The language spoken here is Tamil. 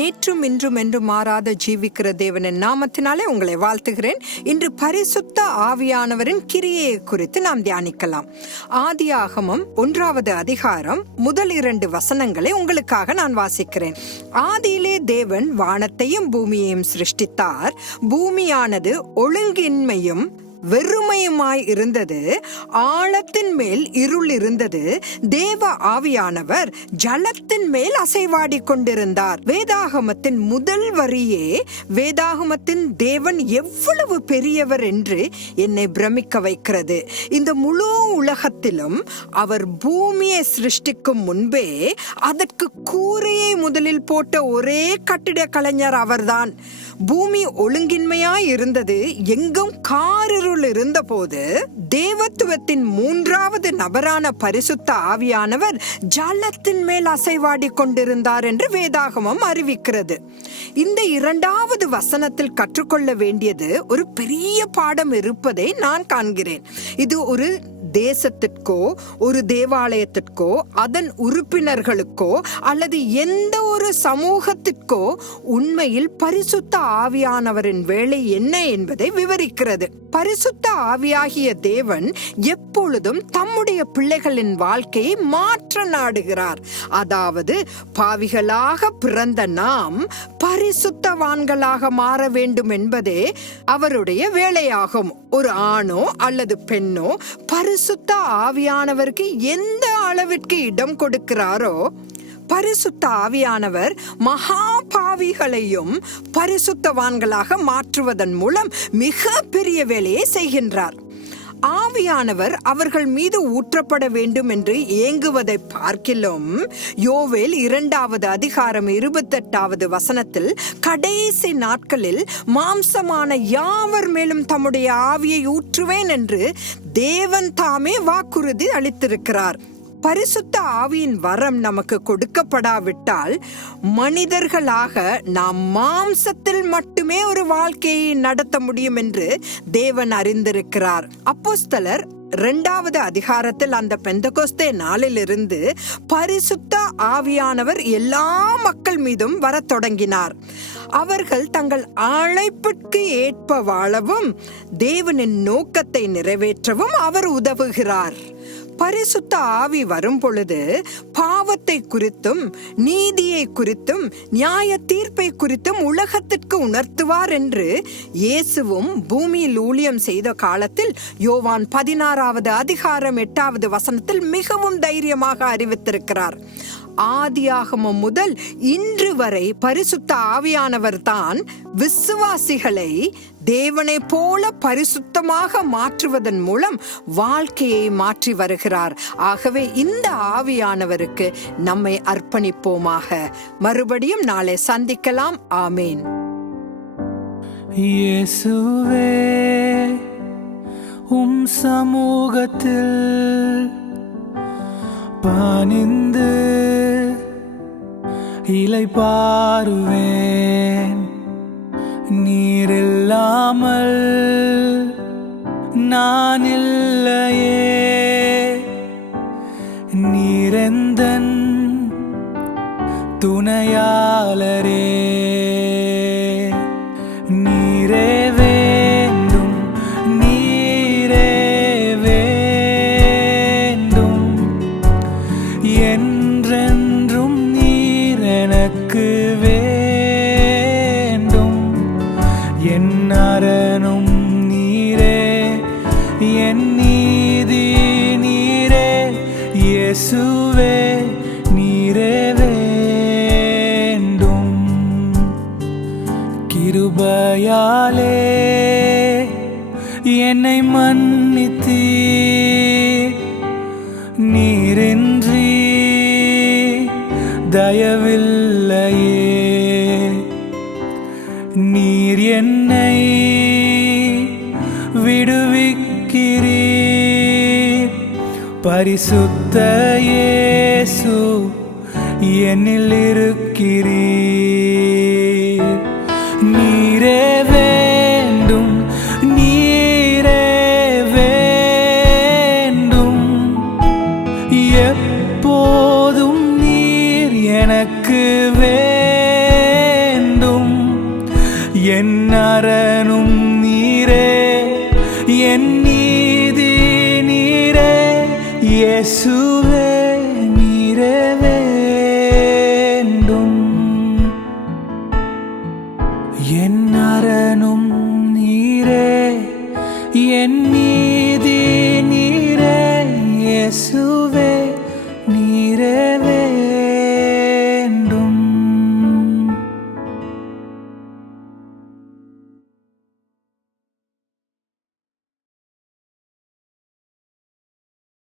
நேற்றும் இன்றும் என்று மாறாத ஜீவிக்கிற தேவனின் நாமத்தினாலே உங்களை வாழ்த்துகிறேன். இன்று பரிசுத்த ஆவியானவரின் கிரியையை குறித்து நாம் தியானிக்கலாம். ஆதி ஆகமம் ஒன்றாவது அதிகாரம் முதல் இரண்டு வசனங்களை உங்களுக்காக நான் வாசிக்கிறேன். ஆதியிலே தேவன் வானத்தையும் பூமியையும் சிருஷ்டித்தார். பூமியானது ஒழுங்கின்மையும் வெறுமையுமாய் இருந்தது. ஆழத்தின் மேல் இருள் இருந்தது தேவ ஆவியானவர் ஜலத்தின் மேல் அசைவாடி கொண்டிருந்தார். வேதாகமத்தின் முதல் வரியே வேதாகமத்தின் தேவன் எவ்வளவு பெரியவர் என்று என்னை பிரமிக்க வைக்கிறது. இந்த முழு உலகத்திலும் அவர் பூமியை சிருஷ்டிக்கும் முன்பே அதற்கு கூரையை முதலில் போட்ட ஒரே கட்டிட கலைஞர் அவர்தான். பூமி ஒழுங்கின்மையாய் இருந்தது எங்கும் காரிருள் இருந்தபோது தேவத்துவத்தின் மூன்றாவது நபரான பரிசுத்த ஆவியானவர் ஜலத்தின் மேல் அசைவாடி கொண்டிருந்தார் என்று வேதாகமம் அறிவிக்கிறது. இந்த இரண்டாவது வசனத்தில் கற்றுக்கொள்ள வேண்டியது ஒரு பெரிய பாடம் இருப்பதை நான் காண்கிறேன். இது ஒரு தேசத்திற்கோ ஒரு தேவாலயத்திற்கோ அதன் உறுப்பினர்களுக்கோ அல்லது எந்த ஒரு சமூகத்திற்கோ உண்மையில் பரிசுத்த ஆவியானவரின் வேலை என்ன என்பதை விவரிக்கிறது. பரிசுத்த ஆவியாகிய தேவன் எப்பொழுதும் தம்முடைய பிள்ளைகளின் வாழ்க்கையை மாற்ற நாடுகிறார். அதாவது பாவிகளாக பிறந்த நாம் பரிசுத்தவான்களாக மாற வேண்டும் என்பதே அவருடைய வேலையாகும். ஒரு ஆணோ அல்லது பெண்ணோ பரிசுத்த ஆவியானவருக்கு எந்த அளவிற்கு இடம் கொடுக்கிறாரோ பரிசுத்த ஆவியானவர் மகா பாவிகளையும் பரிசுத்தவான்களாக மாற்றுவதன் மூலம் மிக பெரிய வேலையை செய்கின்றார். ஆவியானவர் அவர்கள் மீது ஊற்றப்பட வேண்டும் என்று ஏங்குவதை பார்க்கிலும் யோவேல் இரண்டாவது அதிகாரம் இருபத்தெட்டாவது வசனத்தில் கடைசி நாட்களில் மாம்சமான யாவர் மேலும் தம்முடைய ஆவியை ஊற்றுவேன் என்று தேவன் தாமே வாக்குறுதி அளித்திருக்கிறார். பரிசுத்த ஆவியின் வரம் நமக்கு கொடுக்கப்படாவிட்டால் மனிதர்களாக நாம் மாம்சத்தில் மட்டுமே ஒரு வாழ்க்கையை நடத்த முடியும் என்று தேவன் அறிந்திருக்கிறார். அப்போஸ்தலர் ரெண்டாவது அதிகாரத்தில் அந்த பெந்தகோஸ்தே நாளிலிருந்து பரிசுத்த ஆவியானவர் எல்லா மக்கள் மீதும் வரத் தொடங்கினார். அவர்கள் தங்கள் அழைப்பிற்கு ஏற்ப வாழவும் தேவனின் நோக்கத்தை நிறைவேற்றவும் அவர் உதவுகிறார். பரிசுத்த ஆவி வரும் பொழுது பா பாவத்தை குறித்தும் நீதியை குறித்தும் நியாய தீர்ப்பை குறித்தும் உலகத்திற்கு உணர்த்துவார் என்று இயேசுவும் பூமியில் ஊழியம் செய்த காலத்தில் யோவான் பதினாறாவது அதிகாரம் எட்டாவது வசனத்தில் மிகவும் தைரியமாக அறிவித்திருக்கிறார். ஆதியாகமம் முதல் இன்று வரை பரிசுத்த ஆவியானவர் தான் விசுவாசிகளை தேவனை போல பரிசுத்தமாக மாற்றுவதன் மூலம் வாழ்க்கையை மாற்றி வருகிறார். ஆகவே இந்த ஆவியானவருக்கு நம்மை அர்ப்பணிப்போமாக. மறுபடியும் நாளை சந்திக்கலாம். ஆமேன். இயேசுவே உம் சமூகத்தில் பணிந்து இலை பாருவேன். நீரில்லாமல் நான் இல்லையே. நீரெந்தன் துணையாளரே. என் அரணும் நீரே என் நீதி நீரே இயேசுவே நீரே வேண்டும். கிருபையாலே என்னை மன்னித்தீர். நீரின்றி தயவில்லையே பரிசுத்த இயேசு என்னில் இருக்கிறீர். நீரே வேண்டும் நீரே வேண்டும். எப்போதும் நீர் எனக்கு வேண்டும். என் அரணும் இயேசுவே நீரே வேண்டும். என் அரணும் நீரே என் நீதி நீரே இயேசு.